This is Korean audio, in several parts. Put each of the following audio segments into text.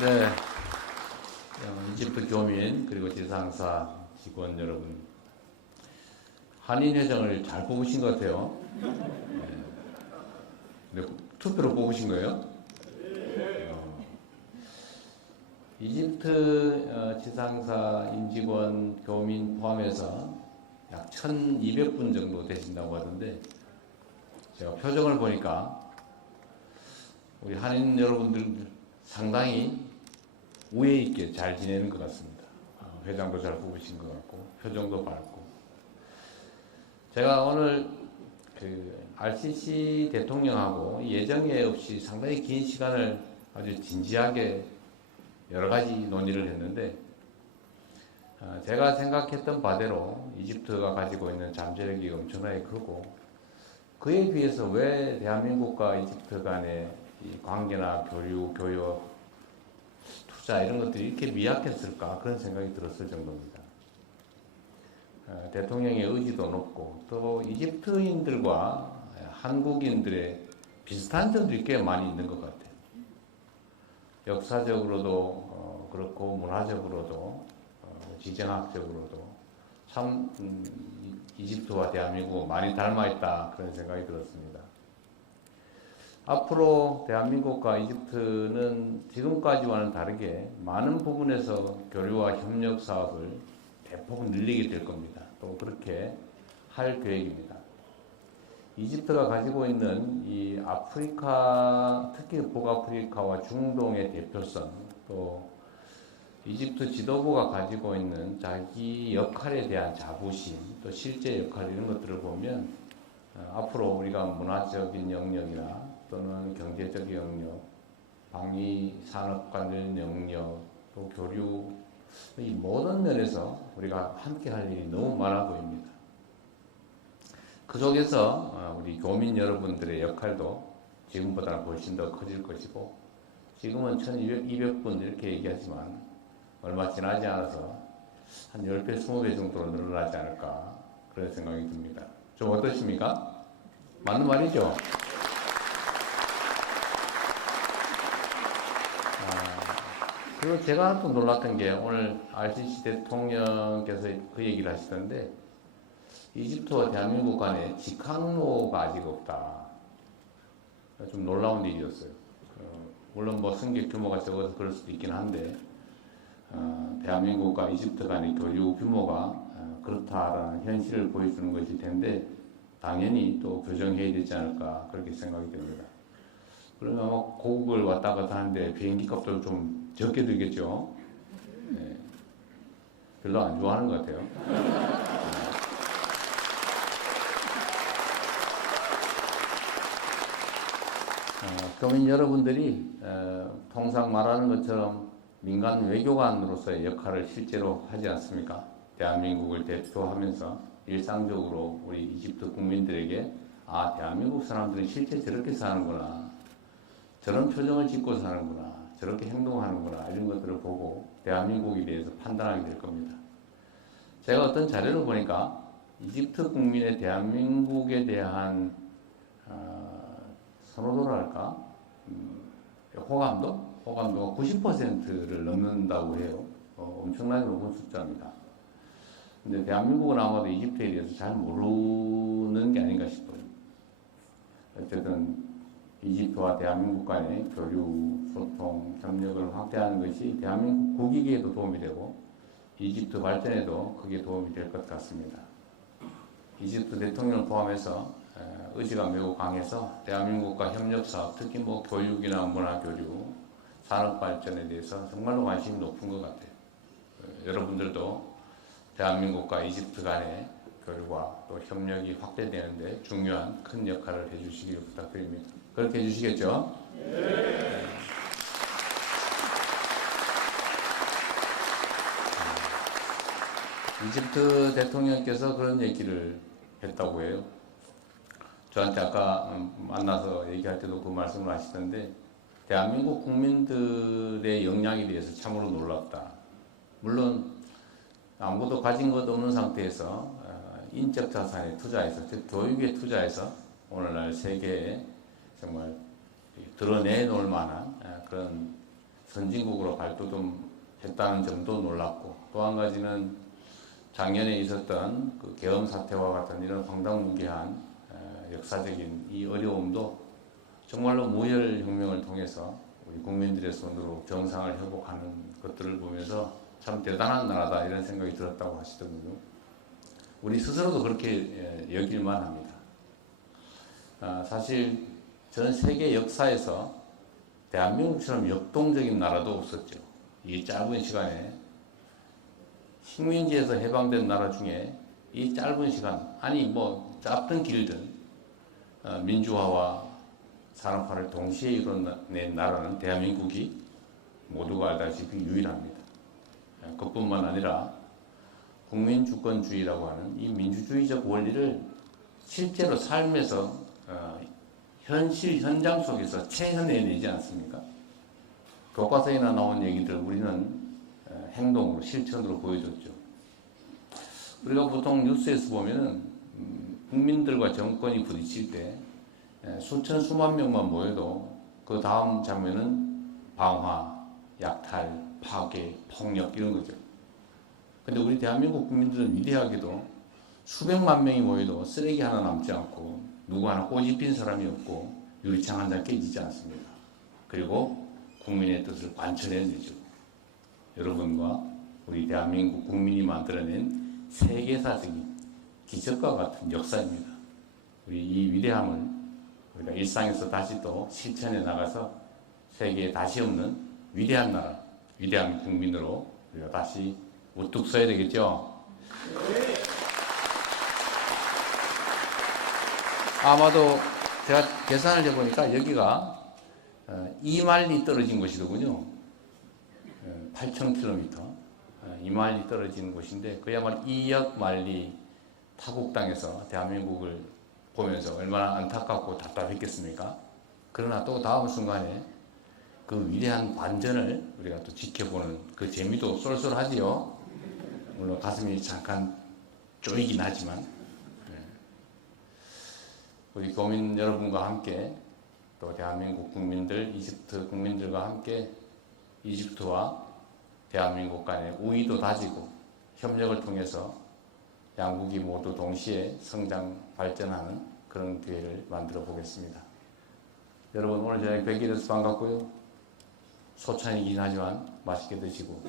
네, 이집트 교민 그리고 지상사 직원 여러분, 한인회장을 잘 뽑으신 것 같아요. 네, 투표로 뽑으신 거예요? 이집트 지상사 임직원 교민 포함해서 약 1,200분 정도 되신다고 하던데, 제가 표정을 보니까 우리 한인 여러분들 상당히 우애 있게 잘 지내는 것 같습니다. 회장도 잘 뽑으신 것 같고 표정도 밝고. 제가 오늘 RCC 대통령하고 예정에 없이 상당히 긴 시간을 아주 진지하게 여러 가지 논의를 했는데, 제가 생각했던 바대로 이집트가 가지고 있는 잠재력이 엄청나게 크고, 그에 비해서 왜 대한민국과 이집트 간의 이 관계나 교류, 교역, 투자 이런 것들이 이렇게 미약했을까, 그런 생각이 들었을 정도입니다. 대통령의 의지도 높고 또 이집트인들과 한국인들의 비슷한 점들이 꽤 많이 있는 것 같아요. 역사적으로도 그렇고 문화적으로도 지정학적으로도 참 이집트와 대한민국은 많이 닮아있다, 그런 생각이 들었습니다. 앞으로 대한민국과 이집트는 지금까지와는 다르게 많은 부분에서 교류와 협력 사업을 대폭 늘리게 될 겁니다. 또 그렇게 할 계획입니다. 이집트가 가지고 있는 이 아프리카, 특히 북아프리카와 중동의 대표성, 또 이집트 지도부가 가지고 있는 자기 역할에 대한 자부심, 또 실제 역할, 이런 것들을 보면 앞으로 우리가 문화적인 영역이나 또는 경제적 영역, 방위 산업 관련 영역, 또 교류, 이 모든 면에서 우리가 함께 할 일이 너무 많아 보입니다. 그 속에서 우리 교민 여러분들의 역할도 지금보다는 훨씬 더 커질 것이고, 지금은 1,200분 이렇게 얘기하지만 얼마 지나지 않아서 한 10배, 20배 정도로 늘어나지 않을까, 그런 생각이 듭니다. 좀 어떠십니까? 맞는 말이죠? 그리고 제가 또 놀랐던 게, 오늘 RCC 대통령께서 그 얘기를 하시던데, 이집트와 대한민국 간에 직항로가 아직 없다. 좀 놀라운 일이었어요. 물론 뭐 승객 규모가 적어서 그럴 수도 있긴 한데, 대한민국과 이집트 간의 교류 규모가 그렇다라는 현실을 보여주는 것일 텐데, 당연히 또 교정해야 되지 않을까, 그렇게 생각이 됩니다. 그러면 아마 고국을 왔다 갔다 하는데 비행기 값도 좀 적게 들겠죠. 네. 별로 안 좋아하는 것 같아요. 교민 여러분들이 통상 말하는 것처럼 민간 외교관으로서의 역할을 실제로 하지 않습니까? 대한민국을 대표하면서 일상적으로 우리 이집트 국민들에게, 대한민국 사람들은 실제 저렇게 사는구나, 저런 표정을 짓고 사는구나, 저렇게 행동하는구나, 이런 것들을 보고 대한민국에 대해서 판단하게 될 겁니다. 제가 어떤 자료를 보니까 이집트 국민의 대한민국에 대한 선호도랄까, 호감도가 90%를 넘는다고 해요. 엄청나게 높은 숫자입니다. 근데 대한민국은 아마도 이집트에 대해서 잘 모르는 게 아닌가 싶어요. 어쨌든 이집트와 대한민국 간의 교류, 소통, 협력을 확대하는 것이 대한민국 국익에도 도움이 되고 이집트 발전에도 그게 도움이 될 것 같습니다. 이집트 대통령을 포함해서 의지가 매우 강해서 대한민국과 협력사업, 특히 뭐 교육이나 문화교류, 산업발전에 대해서 정말로 관심이 높은 것 같아요. 여러분들도 대한민국과 이집트 간의 교류와 또 협력이 확대되는데 중요한 큰 역할을 해주시길 부탁드립니다. 그렇게 해주시겠죠? 네. 이집트 대통령께서 그런 얘기를 했다고 해요. 저한테 아까 만나서 얘기할 때도 그 말씀을 하시던데, 대한민국 국민들의 역량에 대해서 참으로 놀랍다. 물론 아무것도 가진 것 없는 상태에서 인적 자산에 투자해서, 즉 교육에 투자해서 오늘날 세계에 정말 드러내놓을 만한 그런 선진국으로 발돋움했다는 점도 놀랐고, 또 한 가지는 작년에 있었던 그 계엄 사태와 같은 이런 황당무계한 역사적인 이 어려움도 정말로 무혈혁명을 통해서 우리 국민들의 손으로 정상을 회복하는 것들을 보면서 참 대단한 나라다 이런 생각이 들었다고 하시더군요. 우리 스스로도 그렇게 여길만 합니다. 사실 전 세계 역사에서 대한민국처럼 역동적인 나라도 없었죠. 이 짧은 시간에 식민지에서 해방된 나라 중에 이 짧은 시간, 아니 뭐 짧든 길든 민주화와 산업화를 동시에 이뤄낸 나라는 대한민국이 모두가 알다시피 유일합니다. 그뿐만 아니라 국민주권주의라고 하는 이 민주주의적 원리를 실제로 삶에서 현실 현장 속에서 체현해내지 않습니까? 교과서에나 나온 얘기들 우리는 행동으로 실천으로 보여줬죠. 우리가 보통 뉴스에서 보면은 국민들과 정권이 부딪힐 때 수천 수만 명만 모여도 그 다음 장면은 방화, 약탈, 파괴, 폭력 이런 거죠. 근데 우리 대한민국 국민들은 위대하게도 수백만 명이 모여도 쓰레기 하나 남지 않고 누구 하나 꼬집힌 사람이 없고 유리창 한 장 깨지지 않습니다. 그리고 국민의 뜻을 관철해내죠. 여러분과 우리 대한민국 국민이 만들어낸 세계사적인 기적과 같은 역사입니다. 우리 이 위대함을 우리가 일상에서 다시 또 실천해 나가서 세계에 다시 없는 위대한 나라, 위대한 국민으로 우리가 다시 우뚝 서야 되겠죠? 아마도 제가 계산을 해보니까 여기가 2마일리 떨어진 곳이더군요. 8,000km, 2마일리 떨어진 곳인데 그야말로 2억 마일리 타국땅에서 대한민국을 보면서 얼마나 안타깝고 답답했겠습니까? 그러나 또 다음 순간에 그 위대한 반전을 우리가 또 지켜보는 그 재미도 쏠쏠하지요. 물론 가슴이 잠깐 쪼이긴 하지만 우리 교민 여러분과 함께 또 대한민국 국민들, 이집트 국민들과 함께 이집트와 대한민국 간의 우위도 다지고 협력을 통해서 양국이 모두 동시에 성장, 발전하는 그런 기회를 만들어 보겠습니다. 여러분 오늘 저녁 뵙게 돼서 반갑고요. 소찬이긴 하지만 맛있게 드시고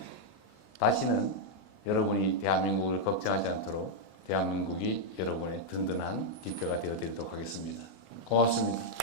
다시는 여러분이 대한민국을 걱정하지 않도록 대한민국이 여러분의 든든한 뒷배가 되어드리도록 하겠습니다. 고맙습니다.